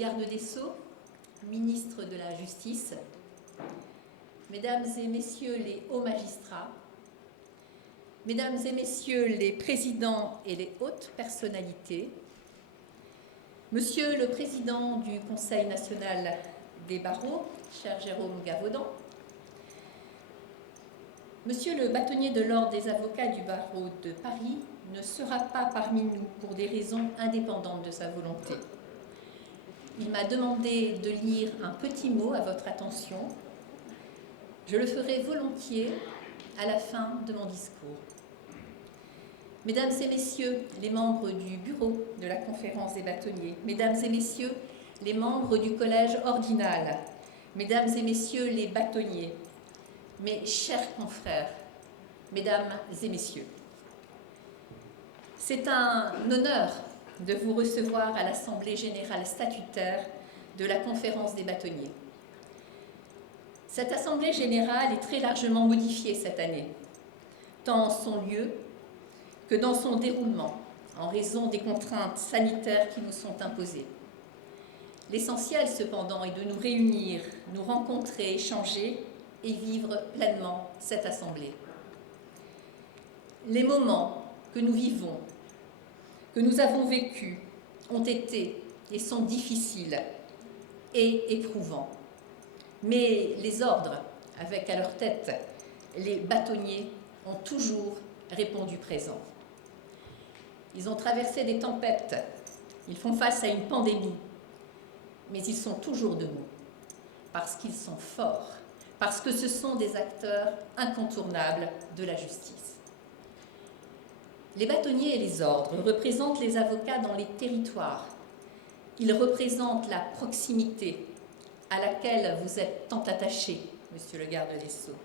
garde des Sceaux, ministre de la Justice, Mesdames et Messieurs les hauts magistrats, Mesdames et Messieurs les présidents et les hautes personnalités, Monsieur le Président du Conseil national des barreaux, cher Jérôme Gavaudan, Monsieur le bâtonnier de l'Ordre des avocats du barreau de Paris ne sera pas parmi nous pour des raisons indépendantes de sa volonté. Il m'a demandé de lire un petit mot à votre attention. Je le ferai volontiers à la fin de mon discours. Mesdames et Messieurs les membres du bureau de la conférence des bâtonniers, Mesdames et Messieurs les membres du collège ordinal, Mesdames et Messieurs les bâtonniers, mes chers confrères, Mesdames et Messieurs, c'est un honneur de vous recevoir à l'Assemblée générale statutaire de la conférence des bâtonniers. Cette Assemblée générale est très largement modifiée cette année, tant en son lieu que dans son déroulement, en raison des contraintes sanitaires qui nous sont imposées. L'essentiel, cependant, est de nous réunir, nous rencontrer, échanger et vivre pleinement cette Assemblée. Les moments que nous vivons, que nous avons vécus, ont été et sont difficiles et éprouvants. Mais les ordres, avec à leur tête les bâtonniers, ont toujours répondu présent. Ils ont traversé des tempêtes, ils font face à une pandémie, mais ils sont toujours debout, parce qu'ils sont forts, parce que ce sont des acteurs incontournables de la justice. Les bâtonniers et les ordres représentent les avocats dans les territoires. Ils représentent la proximité à laquelle vous êtes tant attachés, Monsieur le garde des Sceaux.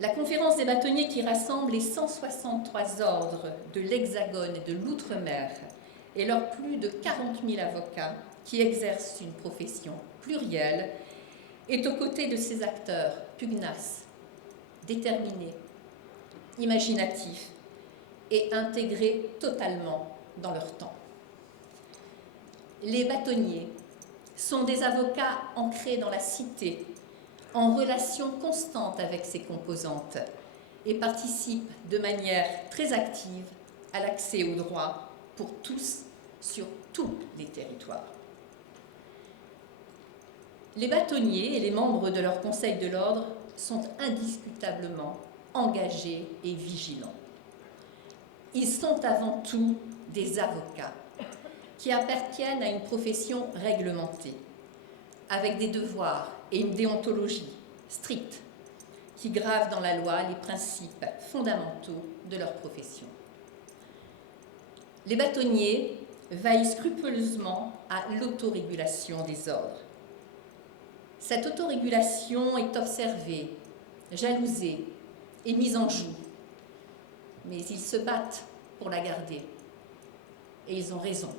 La conférence des bâtonniers qui rassemble les 163 ordres de l'Hexagone et de l'Outre-mer et leurs plus de 40 000 avocats qui exercent une profession plurielle est aux côtés de ces acteurs pugnaces, déterminés, imaginatifs et intégrés totalement dans leur temps. Les bâtonniers sont des avocats ancrés dans la cité, en relation constante avec ses composantes et participent de manière très active à l'accès aux droits pour tous sur tous les territoires. Les bâtonniers et les membres de leur conseil de l'ordre sont indiscutablement engagés et vigilants. Ils sont avant tout des avocats qui appartiennent à une profession réglementée, avec des devoirs et une déontologie stricte qui gravent dans la loi les principes fondamentaux de leur profession. Les bâtonniers veillent scrupuleusement à l'autorégulation des ordres. Cette autorégulation est observée, jalousée et mise en joue, mais ils se battent pour la garder, et ils ont raison.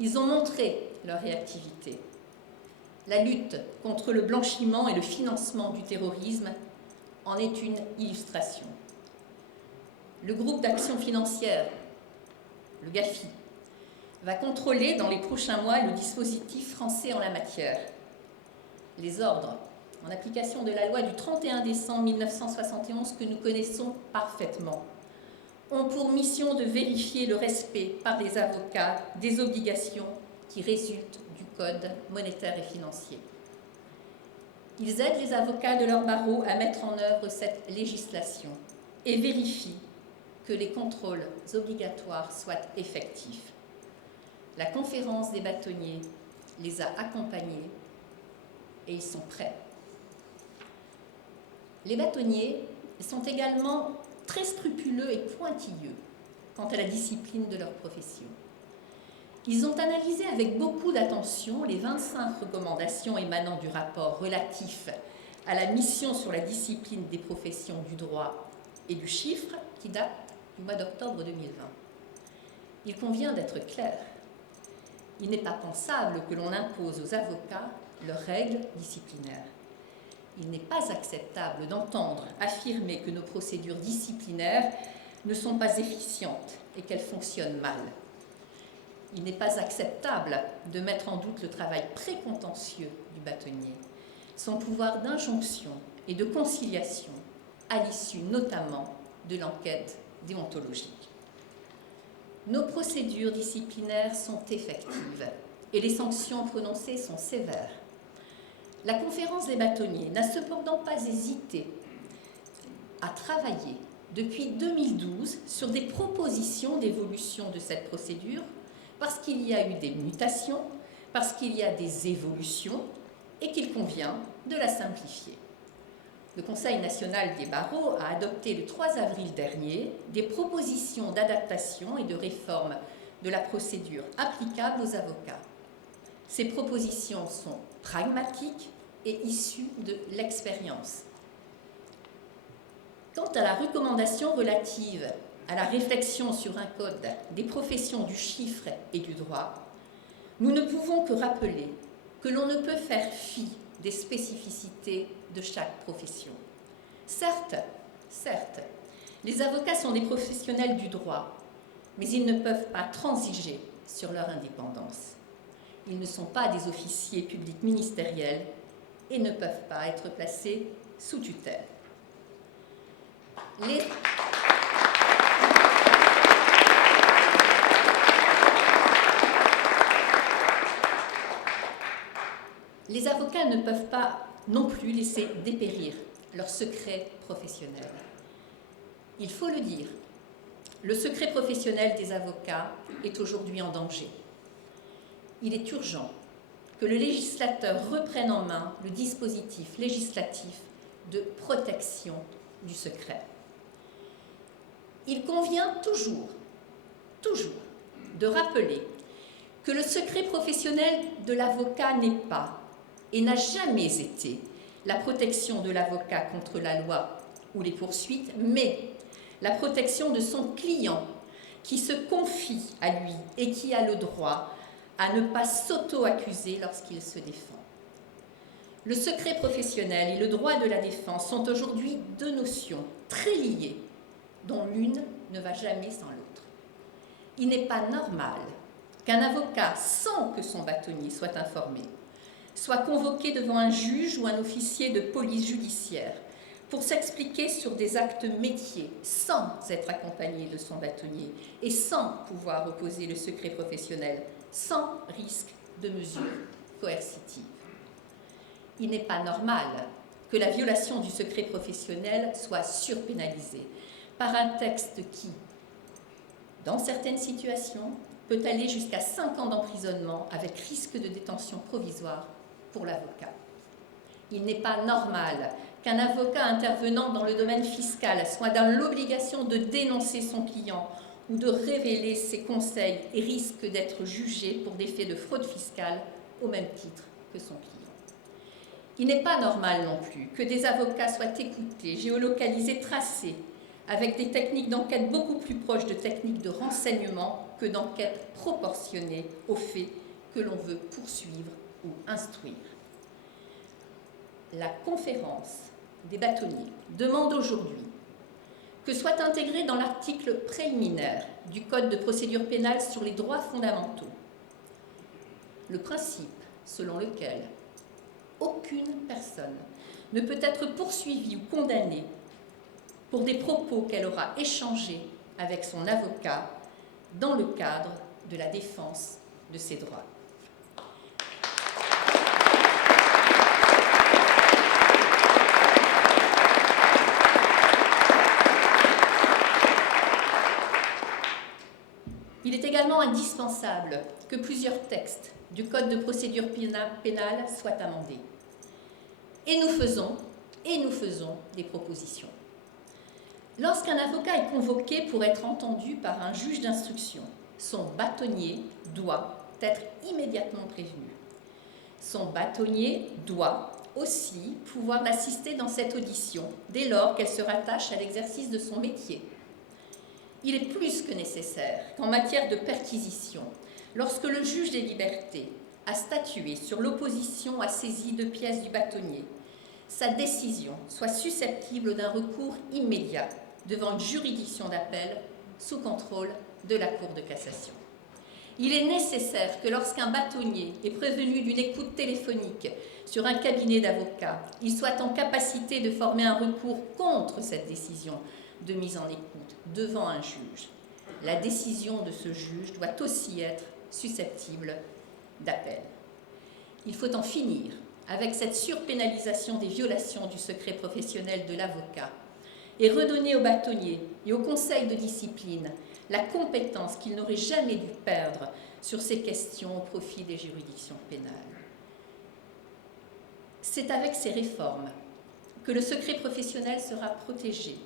Ils ont montré leur réactivité. La lutte contre le blanchiment et le financement du terrorisme en est une illustration. Le groupe d'action financière, le GAFI, va contrôler dans les prochains mois le dispositif français en la matière. Les ordres, en application de la loi du 31 décembre 1971 que nous connaissons parfaitement, ont pour mission de vérifier le respect par les avocats des obligations qui résultent du Code monétaire et financier. Ils aident les avocats de leur barreau à mettre en œuvre cette législation et vérifient que les contrôles obligatoires soient effectifs. La conférence des bâtonniers les a accompagnés et ils sont prêts. Les bâtonniers sont également très scrupuleux et pointilleux quant à la discipline de leur profession. Ils ont analysé avec beaucoup d'attention les 25 recommandations émanant du rapport relatif à la mission sur la discipline des professions du droit et du chiffre qui date du mois d'octobre 2020. Il convient d'être clair. Il n'est pas pensable que l'on impose aux avocats leurs règles disciplinaires. Il n'est pas acceptable d'entendre affirmer que nos procédures disciplinaires ne sont pas efficientes et qu'elles fonctionnent mal. Il n'est pas acceptable de mettre en doute le travail précontentieux du bâtonnier, son pouvoir d'injonction et de conciliation, à l'issue notamment de l'enquête déontologique. Nos procédures disciplinaires sont effectives et les sanctions prononcées sont sévères. La conférence des bâtonniers n'a cependant pas hésité à travailler depuis 2012 sur des propositions d'évolution de cette procédure parce qu'il y a eu des mutations, parce qu'il y a des évolutions et qu'il convient de la simplifier. Le Conseil national des barreaux a adopté le 3 avril dernier des propositions d'adaptation et de réforme de la procédure applicable aux avocats. Ces propositions sont pragmatiques et issues de l'expérience. Quant à la recommandation relative à la réflexion sur un code des professions du chiffre et du droit, nous ne pouvons que rappeler que l'on ne peut faire fi des spécificités de chaque profession. Certes, les avocats sont des professionnels du droit, mais ils ne peuvent pas transiger sur leur indépendance. Ils ne sont pas des officiers publics ministériels et ne peuvent pas être placés sous tutelle. Les avocats ne peuvent pas non plus laisser dépérir leur secret professionnel. Il faut le dire, le secret professionnel des avocats est aujourd'hui en danger. Il est urgent que le législateur reprenne en main le dispositif législatif de protection du secret. Il convient toujours de rappeler que le secret professionnel de l'avocat n'est pas et n'a jamais été la protection de l'avocat contre la loi ou les poursuites, mais la protection de son client qui se confie à lui et qui a le droit à ne pas s'auto-accuser lorsqu'il se défend. Le secret professionnel et le droit de la défense sont aujourd'hui deux notions très liées, dont l'une ne va jamais sans l'autre. Il n'est pas normal qu'un avocat, sans que son bâtonnier soit informé, soit convoqué devant un juge ou un officier de police judiciaire pour s'expliquer sur des actes métiers sans être accompagné de son bâtonnier et sans pouvoir opposer le secret professionnel, sans risque de mesures coercitives. Il n'est pas normal que la violation du secret professionnel soit surpénalisée par un texte qui, dans certaines situations, peut aller jusqu'à 5 ans d'emprisonnement avec risque de détention provisoire pour l'avocat. Il n'est pas normal qu'un avocat intervenant dans le domaine fiscal soit dans l'obligation de dénoncer son client ou de révéler ses conseils et risque d'être jugé pour des faits de fraude fiscale au même titre que son client. Il n'est pas normal non plus que des avocats soient écoutés, géolocalisés, tracés, avec des techniques d'enquête beaucoup plus proches de techniques de renseignement que d'enquête proportionnée aux faits que l'on veut poursuivre ou instruire. La conférence des bâtonniers demande aujourd'hui que soit intégré dans l'article préliminaire du Code de procédure pénale sur les droits fondamentaux le principe selon lequel aucune personne ne peut être poursuivie ou condamnée pour des propos qu'elle aura échangés avec son avocat dans le cadre de la défense de ses droits. Il est également indispensable que plusieurs textes du Code de procédure pénale soient amendés. Et nous faisons des propositions. Lorsqu'un avocat est convoqué pour être entendu par un juge d'instruction, son bâtonnier doit être immédiatement prévenu. Son bâtonnier doit aussi pouvoir l'assister dans cette audition dès lors qu'elle se rattache à l'exercice de son métier. Il est plus que nécessaire qu'en matière de perquisition, lorsque le juge des libertés a statué sur l'opposition à saisie de pièces du bâtonnier, sa décision soit susceptible d'un recours immédiat devant une juridiction d'appel sous contrôle de la Cour de cassation. Il est nécessaire que lorsqu'un bâtonnier est prévenu d'une écoute téléphonique sur un cabinet d'avocats, il soit en capacité de former un recours contre cette décision de mise en écoute devant un juge. La décision de ce juge doit aussi être susceptible d'appel. Il faut en finir avec cette surpénalisation des violations du secret professionnel de l'avocat et redonner aux bâtonniers et au conseil de discipline la compétence qu'ils n'auraient jamais dû perdre sur ces questions au profit des juridictions pénales. C'est avec ces réformes que le secret professionnel sera protégé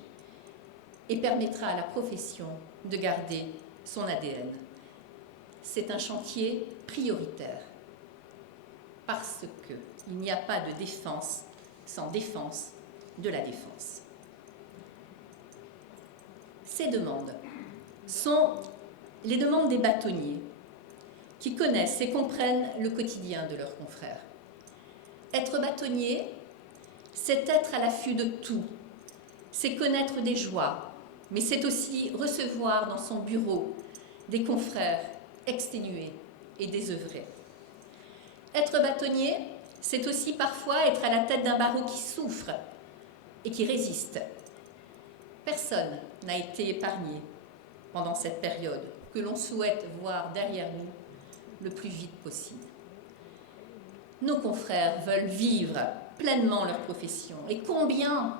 et permettra à la profession de garder son ADN. C'est un chantier prioritaire parce qu'il n'y a pas de défense sans défense de la défense. Ces demandes sont les demandes des bâtonniers qui connaissent et comprennent le quotidien de leurs confrères. Être bâtonnier, c'est être à l'affût de tout, c'est connaître des joies, mais c'est aussi recevoir dans son bureau des confrères exténués et désœuvrés. Être bâtonnier, c'est aussi parfois être à la tête d'un barreau qui souffre et qui résiste. Personne n'a été épargné pendant cette période que l'on souhaite voir derrière nous le plus vite possible. Nos confrères veulent vivre pleinement leur profession et combien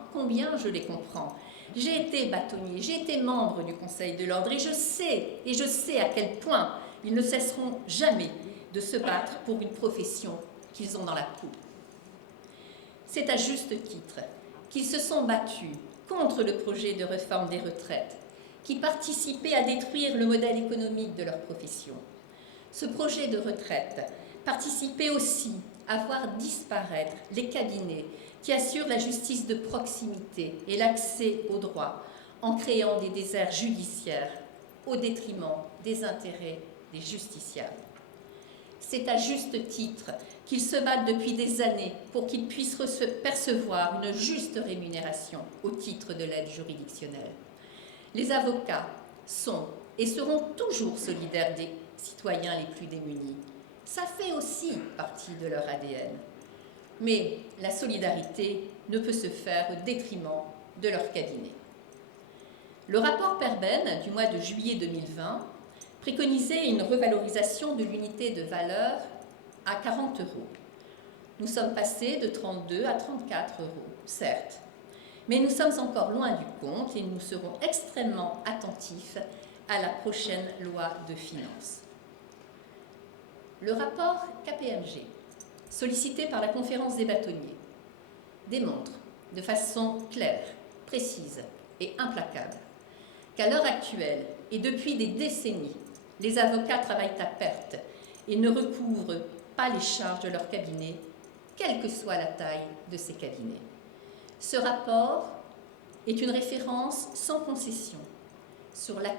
je les comprends. J'ai été bâtonnier, j'ai été membre du Conseil de l'Ordre et je sais à quel point ils ne cesseront jamais de se battre pour une profession qu'ils ont dans la peau. C'est à juste titre qu'ils se sont battus contre le projet de réforme des retraites qui participait à détruire le modèle économique de leur profession. Ce projet de retraite participait aussi à voir disparaître les cabinets qui assurent la justice de proximité et l'accès au droit en créant des déserts judiciaires au détriment des intérêts des justiciables. C'est à juste titre qu'ils se battent depuis des années pour qu'ils puissent percevoir une juste rémunération au titre de l'aide juridictionnelle. Les avocats sont et seront toujours solidaires des citoyens les plus démunis. Ça fait aussi partie de leur ADN. Mais la solidarité ne peut se faire au détriment de leur cabinet. Le rapport Perben du mois de juillet 2020 préconisait une revalorisation de l'unité de valeur à 40 €. Nous sommes passés de 32 à 34 €, certes, mais nous sommes encore loin du compte et nous serons extrêmement attentifs à la prochaine loi de finances. Le rapport KPMG, sollicité par la Conférence des bâtonniers, démontre de façon claire, précise et implacable qu'à l'heure actuelle et depuis des décennies, les avocats travaillent à perte et ne recouvrent pas les charges de leur cabinet, quelle que soit la taille de ces cabinets. Ce rapport est une référence sans concession sur laquelle